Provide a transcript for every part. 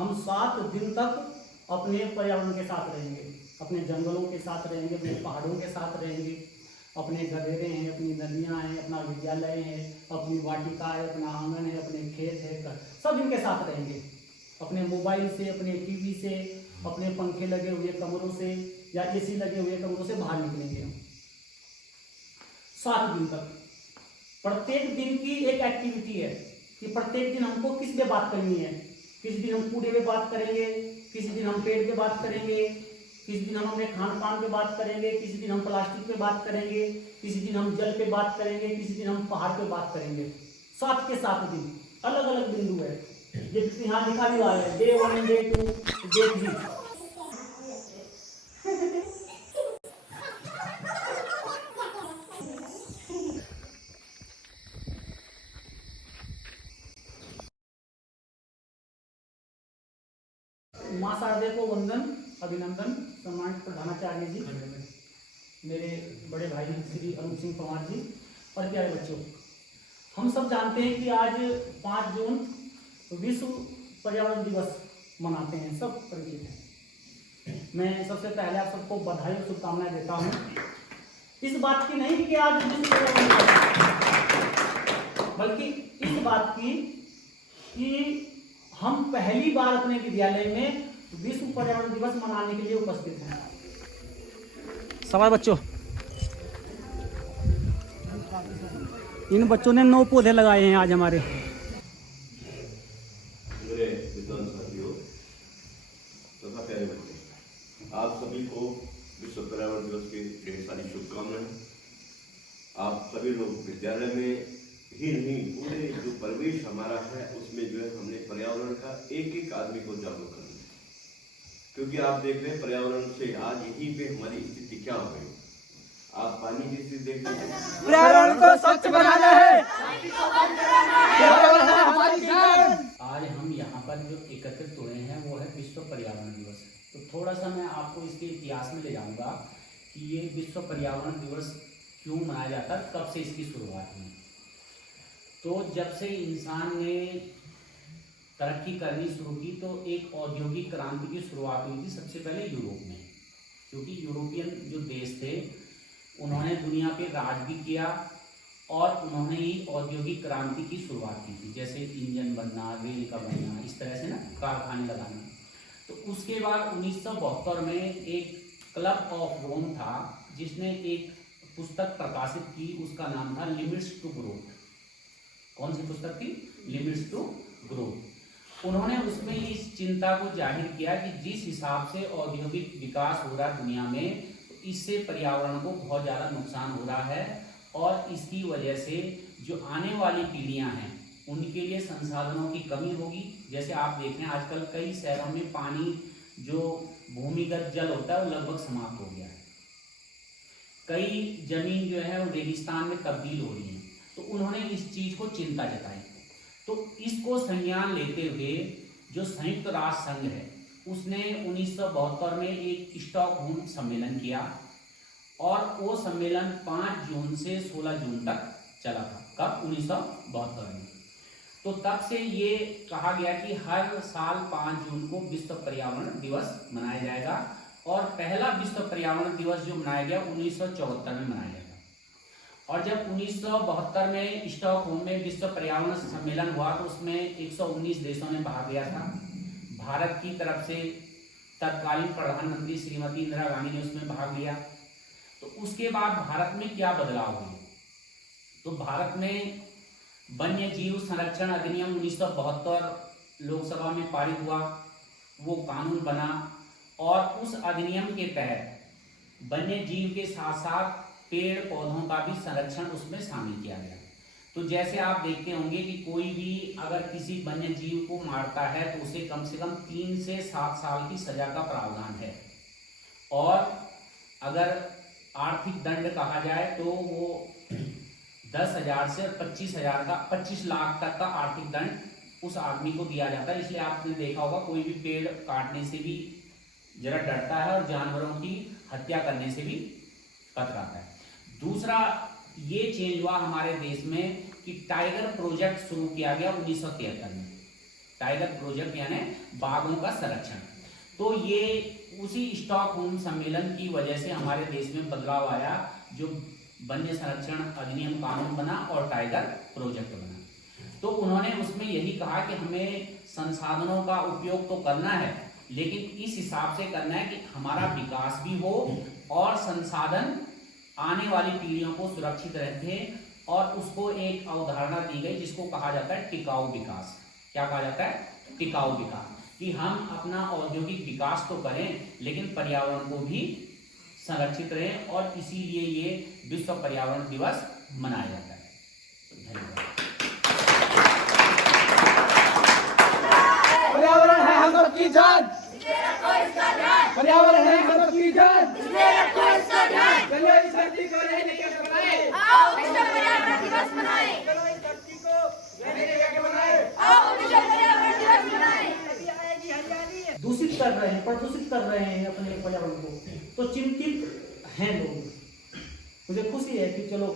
हम 7 दिन तक अपने पर्यावरण के साथ रहेंगे, अपने जंगलों के साथ रहेंगे, अपने पहाड़ों के साथ रहेंगे, अपने गधेरे हैं, अपनी नदियाँ हैं, अपना विद्यालय है, अपनी वाटिका है, अपना आंगन है, अपने खेत है, सब इनके साथ रहेंगे। अपने मोबाइल से, अपने टीवी से, अपने पंखे लगे हुए कमरों से या एसी लगे हुए कमरों से बाहर निकलेंगे हम 7 दिन तक। प्रत्येक दिन की एक एक्टिविटी है कि प्रत्येक दिन हमको किस पे बात करनी है। किसी दिन हम कूड़े पे बात करेंगे, किसी दिन हम पेड़ पे बात करेंगे, किसी दिन हम अपने खान पान पे बात करेंगे, किसी दिन हम प्लास्टिक पे बात करेंगे, किसी दिन हम जल पे बात करेंगे, किसी दिन हम पहाड़ पे बात करेंगे। 7 के 7 दिन अलग अलग बिंदु है। ये यहाँ लिखा भी हुआ है डे 1, डे 2, डे 3। माँ शारदे को वंदन, अभिनंदन। सम्मानित प्रधानाचार्य जी, मेरे बड़े भाई श्री अरूप सिंह पंवार जी और प्यारे बच्चों, हम सब जानते हैं कि आज 5 जून विश्व पर्यावरण दिवस मनाते हैं, सब परिचित हैं। मैं सबसे पहले आप सबको बधाई और शुभकामनाएं देता हूँ। इस बात की नहीं कि आज विश्व पर्यावरण दिवस, बल्कि इस बात की कि हम पहली बार अपने विद्यालय में विश्व पर्यावरण दिवस मनाने के लिए उपस्थित हैं। सवाल बच्चों, इन बच्चों ने 9 पौधे लगाए हैं आज हमारे। मेरे विद्वान साथियों तथा प्यारे बच्चे, आप सभी को विश्व पर्यावरण दिवस की ढेर सारी शुभकामनाएं। आप सभी लोग विद्यालय में ही नहीं, पूरे जो परिवेश हमारा है उसमें जो है हमने पर्यावरण का एक एक आदमी को जागरूक करना है। क्योंकि आप देख रहे हैं पर्यावरण से आज यहीं पे हमारी स्थिति क्या हो गई। आप पानी की स्थिति देख रहे हैं, पर्यावरण को स्वच्छ बनाना है, पर्यावरण है हमारी जान। आज हम यहाँ पर जो एकत्रित हुए हैं वो है विश्व पर्यावरण दिवस। तो थोड़ा सा मैं आपको इसके इतिहास में ले जाऊंगा कि ये विश्व पर्यावरण दिवस क्यों मनाया जाता है, कब से इसकी शुरुआत हुई। तो जब से इंसान ने तरक्की करनी शुरू की तो एक औद्योगिक क्रांति की शुरुआत हुई थी सबसे पहले यूरोप में। क्योंकि यूरोपियन जो देश थे उन्होंने दुनिया पे राज भी किया और उन्होंने ही औद्योगिक क्रांति की शुरुआत की थी, जैसे इंजन बनना, रेल का बनना, इस तरह से ना कारखाने लगाना। तो उसके बाद 1972 में एक क्लब ऑफ रोम था जिसने एक पुस्तक प्रकाशित की, उसका नाम था लिमिट्स टू ग्रोथ। कौन सी पुस्तक थी? Limits to growth. उन्होंने उसमें इस चिंता को जाहिर किया कि जिस हिसाब से औद्योगिक विकास हो रहा है दुनिया में, तो इससे पर्यावरण को बहुत ज़्यादा नुकसान हो रहा है और इसकी वजह से जो आने वाली पीढ़ियां हैं उनके लिए संसाधनों की कमी होगी। जैसे आप देख रहे हैं आजकल कई शहरों में पानी जो भूमिगत जल होता है वो लगभग समाप्त हो गया है। कई जमीन जो है वो रेगिस्तान में तब्दील हो रही है। तो उन्होंने इस चीज को चिंता जताई। तो इसको संज्ञान लेते हुए जो संयुक्त राष्ट्र संघ है उसने 1972 में एक स्टॉकहोम सम्मेलन किया और वो सम्मेलन 5 जून से 16 जून तक चला था। कब? 1972 में। तो तब से ये कहा गया कि हर साल 5 जून को विश्व पर्यावरण दिवस मनाया जाएगा और पहला विश्व पर्यावरण दिवस जो मनाया गया 1974 में मनाया गया। और जब 1972 में स्टॉकहोम में विश्व पर्यावरण सम्मेलन हुआ तो उसमें 119 देशों ने भाग लिया था। भारत की तरफ से तत्कालीन प्रधानमंत्री श्रीमती इंदिरा गांधी ने उसमें भाग लिया। तो उसके बाद भारत में क्या बदलाव हुए? तो भारत में वन्य जीव संरक्षण अधिनियम 1972 लोकसभा में पारित हुआ, वो कानून बना और उस अधिनियम के तहत वन्य जीव के साथ साथ पेड़ पौधों का भी संरक्षण उसमें शामिल किया गया। तो जैसे आप देखते होंगे कि कोई भी अगर किसी वन्य जीव को मारता है तो उसे कम से कम 3 से 7 साल की सजा का प्रावधान है और अगर आर्थिक दंड कहा जाए तो वो 10,000 से 25 लाख तक का आर्थिक दंड उस आदमी को दिया जाता है। इसलिए आपने देखा होगा कोई भी पेड़ काटने से भी जरा डरता है और जानवरों की हत्या करने से भी कतराता है। दूसरा ये चेंज हुआ हमारे देश में कि टाइगर प्रोजेक्ट शुरू किया गया 1973 में। टाइगर प्रोजेक्ट यानी बाघों का संरक्षण। तो ये उसी स्टॉकहोम सम्मेलन की वजह से हमारे देश में बदलाव आया, जो वन्य संरक्षण अधिनियम कानून बना और टाइगर प्रोजेक्ट बना। तो उन्होंने उसमें यही कहा कि हमें संसाधनों का उपयोग तो करना है, लेकिन इस हिसाब से करना है कि हमारा विकास भी हो और संसाधन आने वाली पीढ़ियों को सुरक्षित रखे। और उसको एक अवधारणा दी गई जिसको कहा जाता है टिकाऊ विकास। क्या कहा जाता है? टिकाऊ विकास, कि हम अपना औद्योगिक विकास तो करें लेकिन पर्यावरण को भी संरक्षित रहें, और इसीलिए ये विश्व पर्यावरण दिवस मनाया जाता है। धन्यवाद। पर्यावरण है हम सबकी जान, पर्यावरण है हम सबकी जान, चलो इस धरती को रहने के लिए बनाए, आओ विश्व पर्यावरण दिवस मनाएं, चलो इस धरती को रहने के लिए बनाए, आओ विश्व पर्यावरण दिवस मनाएं। दूषित कर रहे हैं, प्रदूषित कर रहे हैं अपने पर्यावरण को, तो चिंतित हैं लोग। मुझे खुशी है कि चलो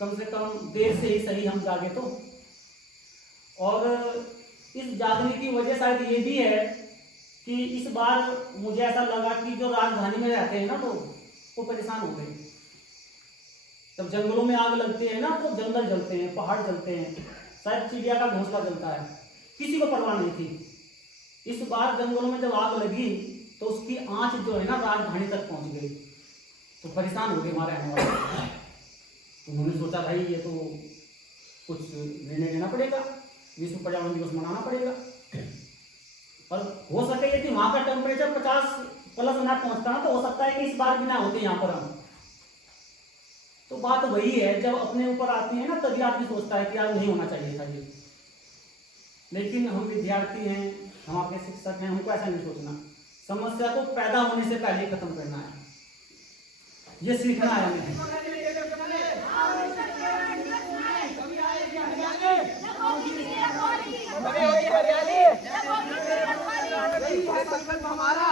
कम से कम देर से ही सही हम जागे तो। और इस जागने की वजह शायद ये भी है कि इस बार मुझे ऐसा लगा कि जो राजधानी में रहते हैं ना, तो वो परेशान हो गए। जब जंगलों में आग लगती है ना, तो जंगल जलते हैं, पहाड़ जलते हैं, शायद चिड़िया का घोंसला जलता है, किसी को परवाह नहीं थी। इस बार जंगलों में जब आग लगी तो उसकी आंच जो है ना राजधानी तक पहुंच गई, तो परेशान हो गए हमारे रहने वाले। तो उन्होंने सोचा भाई ये तो कुछ निर्णय लेना पड़ेगा, विश्व पर्यावरण दिवस मनाना पड़ेगा। और हो सके यदि वहां का टेम्परेचर 50+ ना पहुंचता ना, तो हो सकता है कि इस बार भी ना होते यहाँ पर हम। तो बात वही है, जब अपने ऊपर आती है ना तभी आदमी सोचता है कि यार नहीं होना चाहिए था ये। लेकिन हम विद्यार्थी हैं, हम आपके शिक्षक हैं, हमको ऐसा नहीं सोचना। समस्या को पैदा होने से पहले खत्म करना है, ये सीखना है हमें। हमारा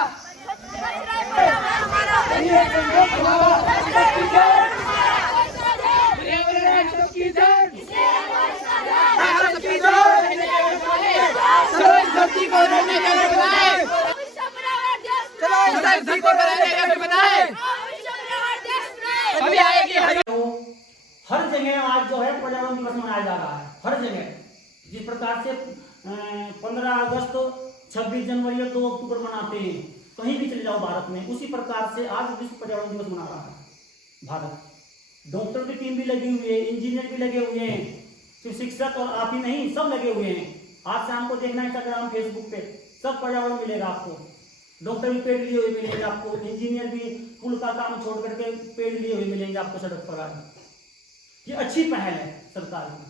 धरती को रहने के लिए बनाए, चलो इस धरती को रहने के लिए बनाए, अभी आएगी। हर जगह आज जो है पर्यावरण दिवस मनाया जा रहा है, हर जगह। जिस प्रकार से 15 अगस्त, 26 जनवरी और 2 अक्टूबर मनाते हैं, कहीं भी चले जाओ भारत में, उसी प्रकार से आज विश्व पर्यावरण दिवस मना रहा है भारत। डॉक्टर की टीम भी लगी हुई है, इंजीनियर भी लगे हुए हैं, सिर्फ शिक्षक और आप ही नहीं, सब लगे हुए हैं। आज शाम को देखना इंस्टाग्राम, फेसबुक पे सब पर्यावरण मिलेगा आपको। डॉक्टर भी पेड़ लिए हुए मिलेंगे आपको, इंजीनियर भी पुल का काम छोड़ करके पेड़ लिए हुए मिलेंगे आपको सड़क पर आज। ये अच्छी पहल है सरकार की।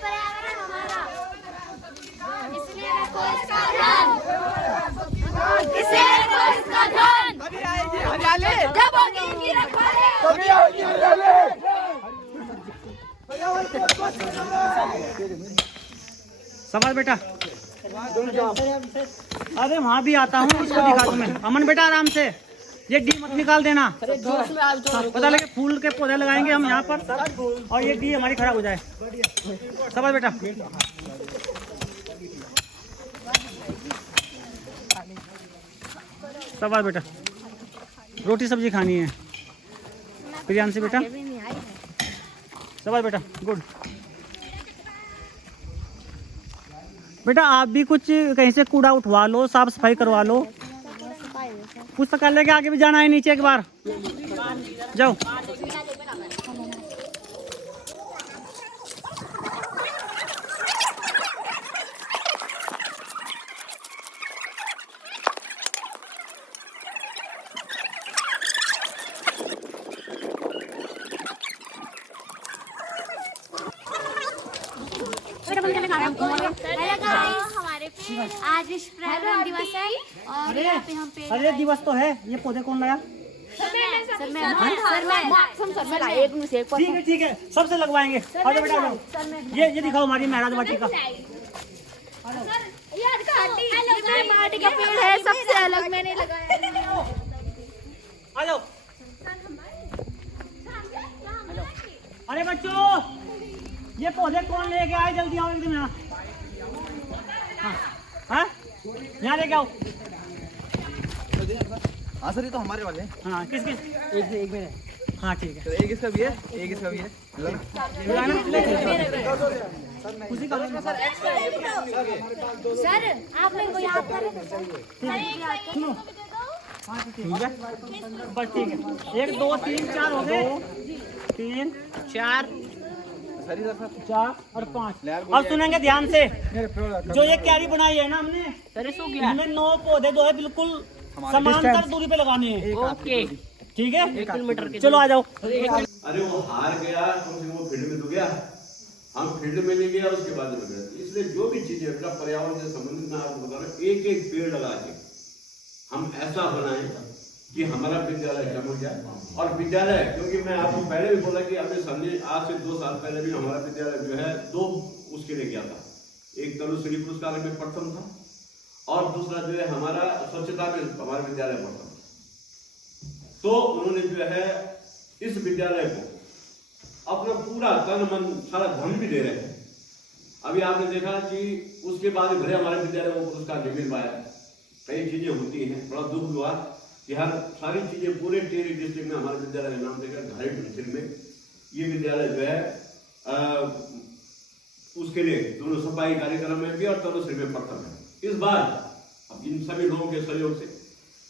पर्यावरण हमारा, इसलिए रखो इसका ध्यान, इसलिए रखो इसका ध्यान, अभी आएगी हरियाली, जब होगी इनकी रखवाली, कभी आएगी हरियाली। सवाल बेटा, अरे वहाँ भी आता हूँ, उसको दिखा दूँ मैं। अमन बेटा आराम से, ये डी मत निकाल देना, पता लगे फूल के पौधे लगाएंगे हम यहाँ पर और ये डी हमारी खराब हो जाए। सवाल बेटा, सवाल बेटा, रोटी सब्जी खानी है। प्रियांशी बेटा, सवाल बेटा, गुड बेटा। आप भी कुछ कहीं से कूड़ा उठवा लो, साफ सफाई करवा लो। पुस्तकालय के आगे भी जाना है, नीचे एक बार जाओ। हमारे पे आज विश्व पर्यावरण दिवस है और यहाँ पे हम पेड़ अरे दिवस तो है, ये पौधे कौन लाया? ठीक है, सबसे लगवाएंगे। आ जाओ बेटा, आ जाओ। ये दिखाओ हमारी महाराज वाटी का। माटी का पेड़ है, सबसे अलग मैंने लगाया। आ जाओ। अरे बच्चों, ये पौधे कौन लेके आए? जल्दी आओ एकदम यहाँ। हाँ, यहाँ लेके आओ। हाँ सर, ये तो हमारे वाले हैं। हाँ किस किस एक में हाँ ठीक है। तो एक इसका भी है, एक इसका भी है। उसी का सर आप लोग को याद करें ठीक है बस ठीक है। 1 2 3 4 हो गए। 3 4 4 और 5। अब सुनेंगे ध्यान से। जो ये क्यारी बनाई है ना हमने, इसमें 9 पौधे जो है बिल्कुल समांतर दूरी पे लगाने हैं। ओके ठीक है, 1 किलोमीटर के। चलो आ जाओ। अरे वो हार गया, कम से कम वो फील्ड में तो गया, हम फील्ड में नहीं गया, उसके बाद में गया। इसलिए जो भी चीजें अपना पर्यावरण से संबंधित मैं आपको बता रहा हूँ, एक एक पेड़ लगा के हम ऐसा बनाए कि हमारा विद्यालय जम जाए। और विद्यालय, क्योंकि मैं आपको पहले भी बोला कि अपने सामने आज से 2 साल पहले भी हमारा विद्यालय जो है 2 उसके लिए गया था। एक तनुश्री पुरस्कार में प्रथम था और दूसरा जो है हमारा स्वच्छता में हमारा विद्यालय प्रथम। तो उन्होंने जो है इस विद्यालय को अपना पूरा तन मन सारा धन भी दे रहे हैं। अभी आपने देखा कि उसके बाद भले हमारे विद्यालय को पुरस्कार नहीं मिल पाया। कई चीजें होती हैं, बड़ा दुख हुआ कि हर सारी चीजें पूरे टिहरी डिस्ट्रिक्ट में हमारे विद्यालय का नाम देकर घायल डिस्ट्रिक्ट में ये विद्यालय जो है उसके लिए दोनों सफाई कार्यक्रम में भी और तनुश्री में प्रथम है। इस बार अब इन सभी लोगों के सहयोग से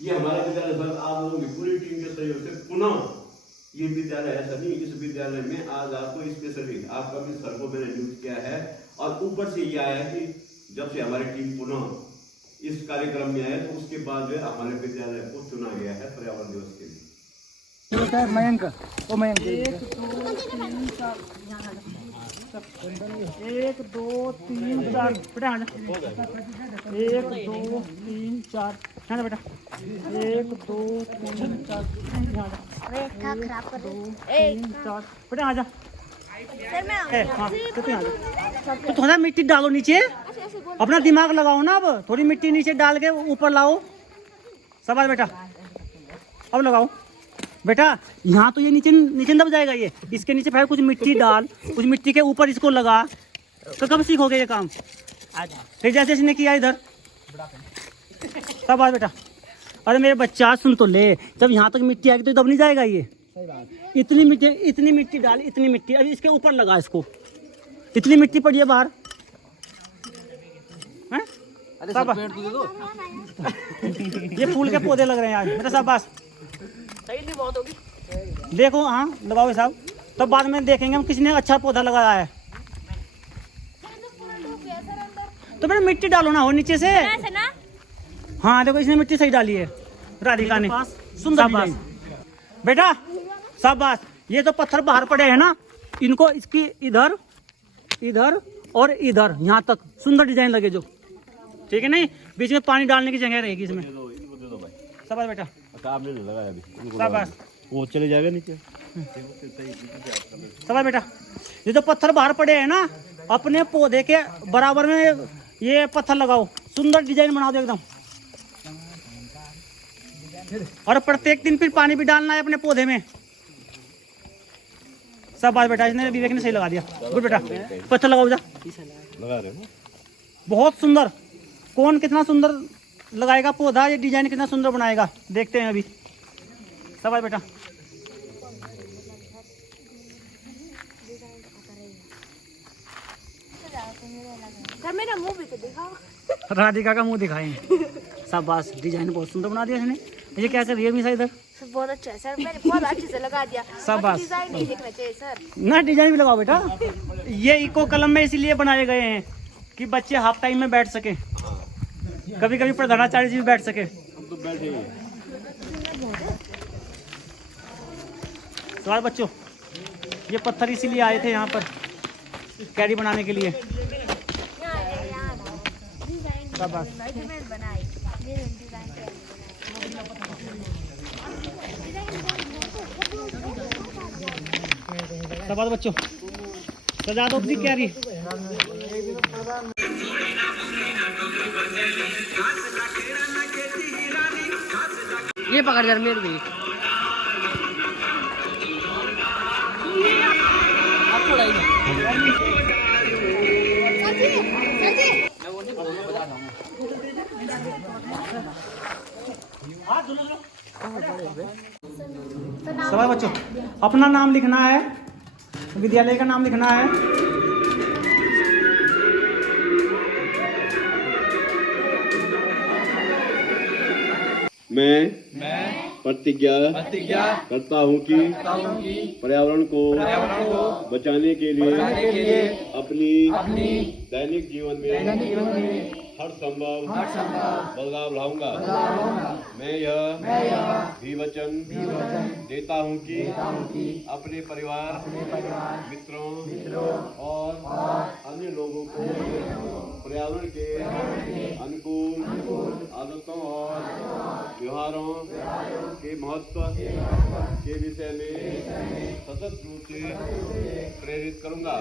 ये हमारा विद्यालय सर, आप लोगों की पूरी टीम के सहयोग से पुनः ये विद्यालय है सभी। इस विद्यालय में आज आपको स्पेशली आपका भी सर को मैंने नियुक्त किया है और ऊपर से ये आया कि जब से हमारी टीम पुनः इस कार्यक्रम में आए तो उसके बाद जो है हमारे विद्यालय को चुना गया है पर्यावरण दिवस के लिए। मयंक, ओ मयंक 1 2 3 4 बेटा आ जा। 1 2 3 4 हाँ बेटा 1 2 3 4 खराब कर दो। 3 4 बेटा आ जा। सर मैं हाँ तो आ जा। तो थोड़ा मिट्टी डालो नीचे, अपना दिमाग लगाओ ना। अब थोड़ी मिट्टी नीचे डाल के ऊपर लाओ। शाबाश बेटा, अब लगाओ बेटा। यहाँ तो ये नीचे नीचे दब जाएगा ये, इसके नीचे फिर कुछ मिट्टी डाल, कुछ मिट्टी के ऊपर इसको लगा। तो कब सीखोगे ये काम? फिर जैसे इसने किया इधर। शाबाश बेटा। अरे मेरे बच्चा सुन तो ले, जब यहाँ तक मिट्टी आएगी तो दब नहीं जाएगा ये। इतनी मिट्टी डाल, इतनी मिट्टी अभी इसके ऊपर लगा इसको। इतनी मिट्टी पड़ी है बाहर। अरे सर पेड़ तो दे दो। ये फूल के पौधे लग रहे हैं आज बेटा। शाबाश, बहुत होगी। देखो हाँ लगाओ साहब, तब बाद में देखेंगे हम किसने अच्छा पौधा लगाया है। तो बेटा मिट्टी डालो ना हो नीचे से। हाँ देखो इसने मिट्टी सही डाली है राधिका ने। शाबाश बेटा, शाबाश। ये तो पत्थर बाहर पड़े हैं ना, इनको इसकी इधर इधर और इधर यहाँ तक सुंदर डिजाइन लगे जो, ठीक है। नहीं बीच में पानी डालने की जगह रहेगी इसमें। शाबाश बेटा, आपने लगाया अभी, शाबाश। वो चले जाएगा नीचे। शाबाश बेटा। ये जो पत्थर बाहर पड़े हैं ना, अपने पौधे के बराबर में ये पत्थर लगाओ, सुंदर डिजाइन बना दो एकदम। और प्रत्येक दिन फिर पानी भी डालना है अपने पौधे में। शाबाश बेटा, इसने विवेक ने सही लगा दिया। गुड बेटा, पत्थर लगाओ जा। लगा रहे हो बहुत सुंदर। कौन कितना सुंदर लगाएगा पौधा, ये डिजाइन कितना सुंदर बनाएगा, देखते हैं अभी। शाबाश बेटा। सर मेरा मुंह भी तो दिखाओ। राधिका का मुंह दिखाएं। शाबाश, डिजाइन बहुत सुंदर बना दिया इसने। ये क्या कर रही है मीसा इधर? बहुत अच्छा है सर, मैंने बहुत अच्छे से लगा दिया। शाबाश। डिजाइन नहीं दिखना चाहिए सर। ना डिजाइन भी लगाओ बेटा। ये इको कलम में इसीलिए बनाए गए हैं कि बच्चे हाफ टाइम में बैठ सके, कभी कभी प्रधानाचार्य जी भी बैठ सके। तो बैठे तो बच्चों, ये पत्थर इसीलिए आए थे यहाँ पर कैरी बनाने के लिए। शाबाश। शाबाश बच्चों, सजा दो अपनी कैरी। ये पकड़ यार मेरे भी। आप थोड़ा ही सची सभी बच्चों अपना नाम लिखना है, विद्यालय का नाम लिखना है। मैं प्रतिज्ञा करता हूँ कि पर्यावरण को बचाने के लिए अपनी दैनिक जीवन में हर संभव बदलाव लाऊंगा। मैं यह भी वचन देता हूँ कि अपने परिवार, मित्रों और अन्य लोगों को पर्यावरण के अनुकूल आदतों और व्यवहारों के महत्व के विषय में सतत रूप से प्रेरित करूंगा।